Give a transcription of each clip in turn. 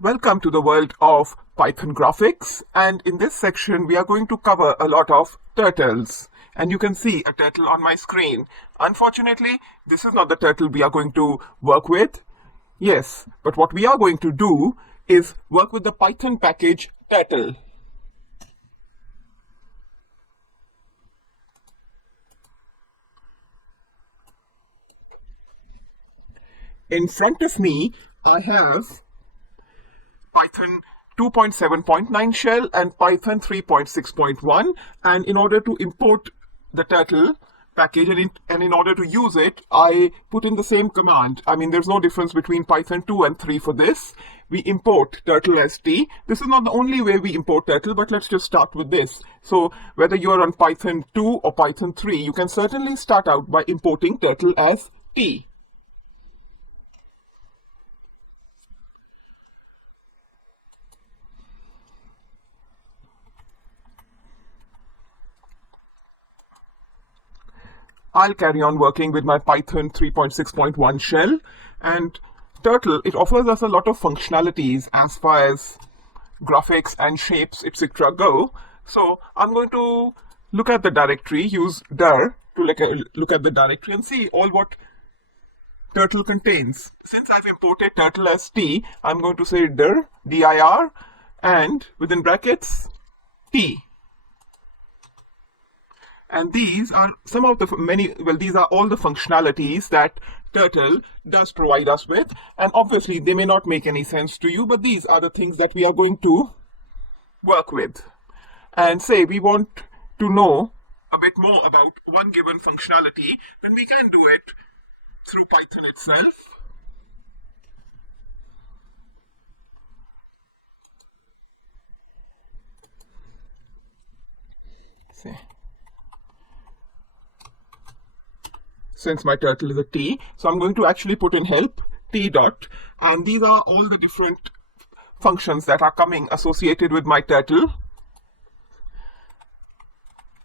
Welcome to the world of Python graphics, and in this section we are going to cover a lot of turtles. And you can see a turtle on my screen. Unfortunately, this is not the turtle we are going to work with. Yes, but what we are going to do is work with the Python package turtle. In front of me, I have Python 2.7.9 shell and Python 3.6.1, and in order to import the turtle package and in order to use it, I put in the same command. There's no difference between Python 2 and 3 for this. We import turtle as t. This is not the only way we import turtle, but let's just start with this. So whether you are on Python 2 or Python 3, you can certainly start out by importing turtle as t. I'll carry on working with my Python 3.6.1 shell, and Turtle, it offers us a lot of functionalities as far as graphics and shapes, etc. go. So I'm going to look at the directory, use dir to look at the directory and see all what Turtle contains. Since I've imported Turtle as t, I'm going to say dir, dir, and within brackets, t. And these are some of the these are all the functionalities that Turtle does provide us with. And obviously, they may not make any sense to you, but these are the things that we are going to work with. And say we want to know a bit more about one given functionality, then we can do it through Python itself. Since my turtle is a t, so I'm going to actually put in help t dot, and these are all the different functions that are coming associated with my turtle.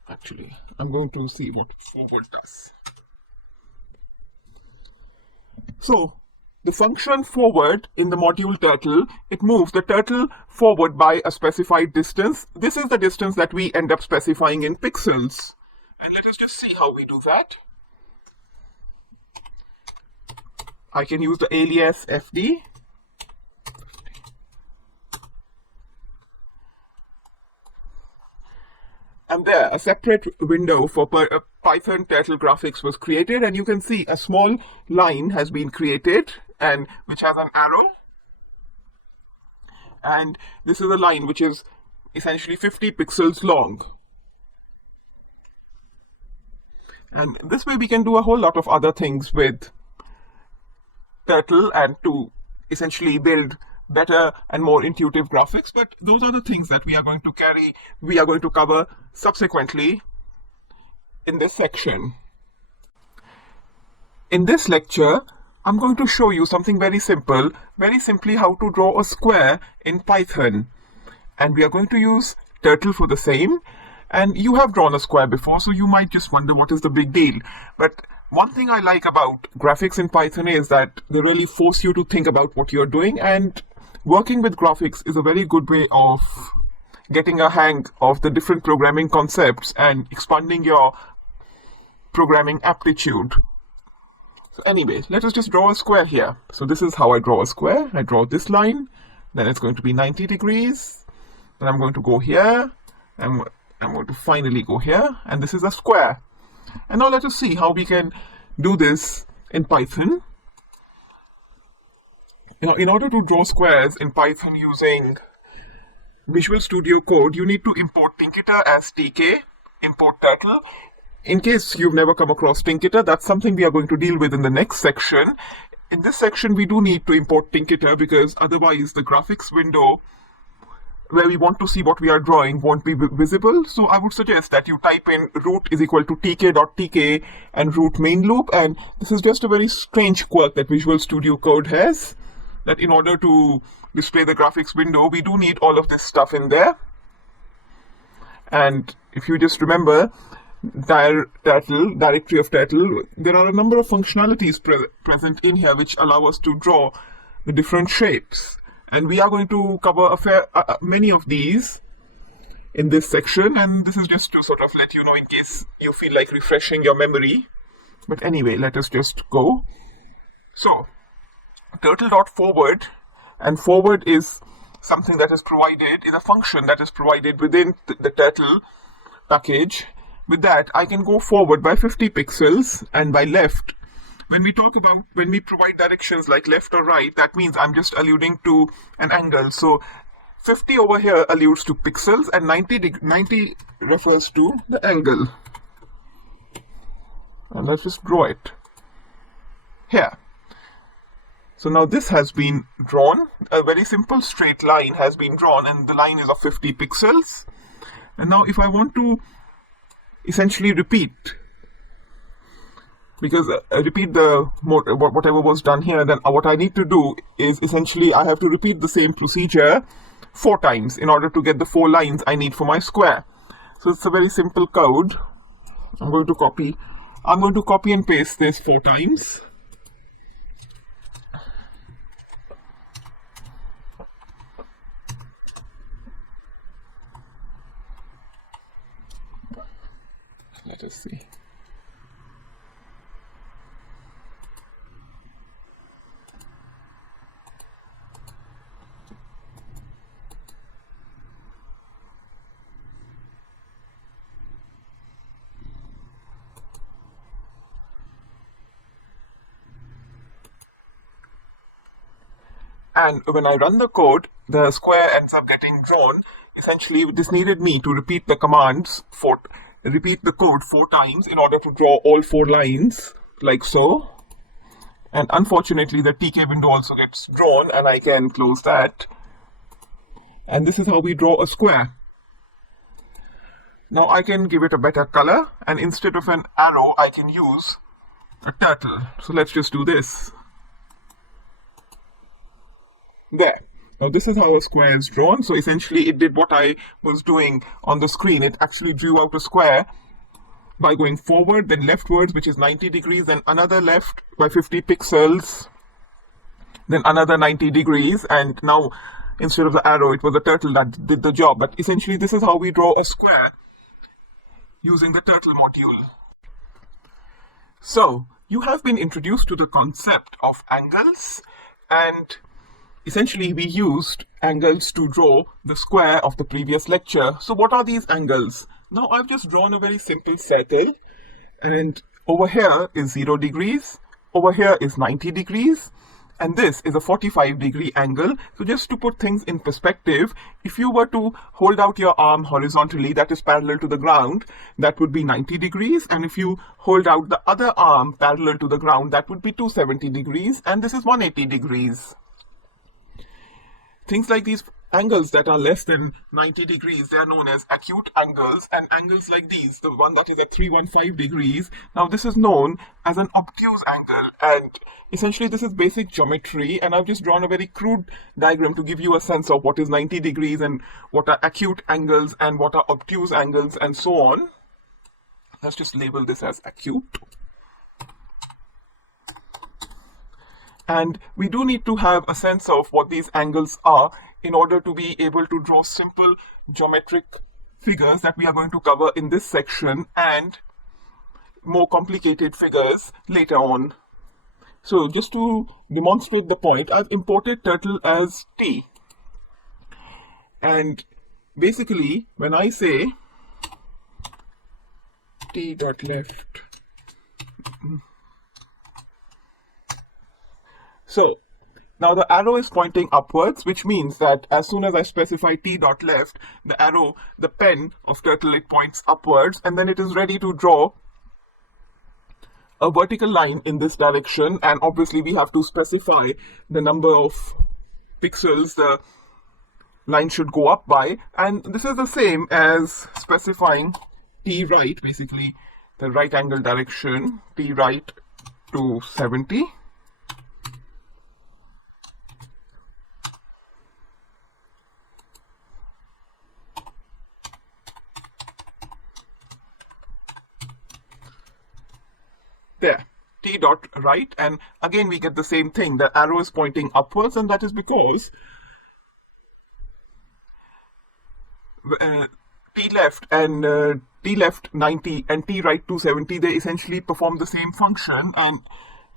Actually, I'm going to see what forward does. So the function forward in the module turtle, it moves the turtle forward by a specified distance. This is the distance that we end up specifying in pixels. And let us just see how we do that. I can use the alias fd. And there, a separate window for Python turtle graphics was created, and you can see a small line has been created, and which has an arrow. And this is a line which is essentially 50 pixels long. And this way we can do a whole lot of other things with Turtle and to essentially build better and more intuitive graphics, but those are the things that we are going to cover subsequently in this section. In this lecture, I'm going to show you something very simply how to draw a square in Python. And we are going to use Turtle for the same. And you have drawn a square before, so you might just wonder what is the big deal. But one thing I like about graphics in Python is that they really force you to think about what you're doing, and working with graphics is a very good way of getting a hang of the different programming concepts and expanding your programming aptitude. So anyway, let us just draw a square here. So this is how I draw a square. I draw this line, then it's going to be 90 degrees, then I'm going to go here, and I'm going to finally go here, and this is a square. And now let us see how we can do this in Python. In order to draw squares in Python using Visual Studio Code, you need to import Tinketer as tk, import turtle. In case you've never come across Tinketer, that's something we are going to deal with in the next section. In this section, we do need to import Tinketer because otherwise the graphics window where we want to see what we are drawing won't be visible. So I would suggest that you type in root is equal to tk.tk and root main loop. And this is just a very strange quirk that Visual Studio Code has, that in order to display the graphics window, we do need all of this stuff in there. And if you just remember, directory of Turtle, there are a number of functionalities present in here which allow us to draw the different shapes. And we are going to cover many of these in this section, and this is just to sort of let you know in case you feel like refreshing your memory. But anyway, let us just go. So, turtle.forward, and forward is something that is provided, is a function that is provided within the turtle package. With that, I can go forward by 50 pixels and by left. When we provide directions like left or right, that means I'm just alluding to an angle. So 50 over here alludes to pixels and 90 refers to the angle. And let's just draw it here. So now this has been drawn. A very simple straight line has been drawn, and the line is of 50 pixels. And now if I want to essentially repeat whatever was done here, then what I need to do is essentially I have to repeat the same procedure 4 times in order to get the 4 lines I need for my square. So it's a very simple code. I'm going to copy and paste this 4 times. Let us see. And when I run the code, the square ends up getting drawn. Essentially, this needed me to repeat the code 4 times in order to draw all 4 lines, like so. And unfortunately, the TK window also gets drawn, and I can close that. And this is how we draw a square. Now I can give it a better color, and instead of an arrow, I can use a turtle. So let's just do this. There. Now this is how a square is drawn. So essentially it did what I was doing on the screen. It actually drew out a square by going forward, then leftwards, which is 90 degrees, then another left by 50 pixels, then another 90 degrees, and now instead of the arrow, it was the turtle that did the job. But essentially this is how we draw a square using the turtle module. So you have been introduced to the concept of angles, and essentially we used angles to draw the square of the previous lecture. So what are these angles? Now I've just drawn a very simple circle, and over here is 0 degrees, over here is 90 degrees, and this is a 45-degree angle. So just to put things in perspective, if you were to hold out your arm horizontally, that is parallel to the ground, that would be 90 degrees. And if you hold out the other arm parallel to the ground, that would be 270 degrees. And this is 180 degrees. Things like these angles that are less than 90 degrees, they are known as acute angles, and angles like these, the one that is at 315 degrees, now this is known as an obtuse angle. And essentially this is basic geometry, and I've just drawn a very crude diagram to give you a sense of what is 90 degrees and what are acute angles and what are obtuse angles and so on. Let's just label this as acute. And we do need to have a sense of what these angles are in order to be able to draw simple geometric figures that we are going to cover in this section, and more complicated figures later on. So just to demonstrate the point, I've imported turtle as t. And basically, when I say t.left, so now the arrow is pointing upwards, which means that as soon as I specify t.left, the arrow, the pen of turtle, it points upwards, and then it is ready to draw a vertical line in this direction. And obviously we have to specify the number of pixels the line should go up by, and this is the same as specifying t right, basically the right angle direction, t right to 70. There, t dot right, and again we get the same thing. The arrow is pointing upwards, and that is because T left and T left 90 and T right 270, they essentially perform the same function, and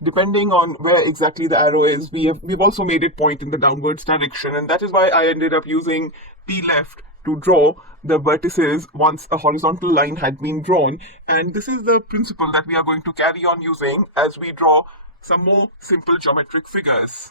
depending on where exactly the arrow is, we've also made it point in the downwards direction, and that is why I ended up using T left to draw the vertices once a horizontal line had been drawn. And this is the principle that we are going to carry on using as we draw some more simple geometric figures.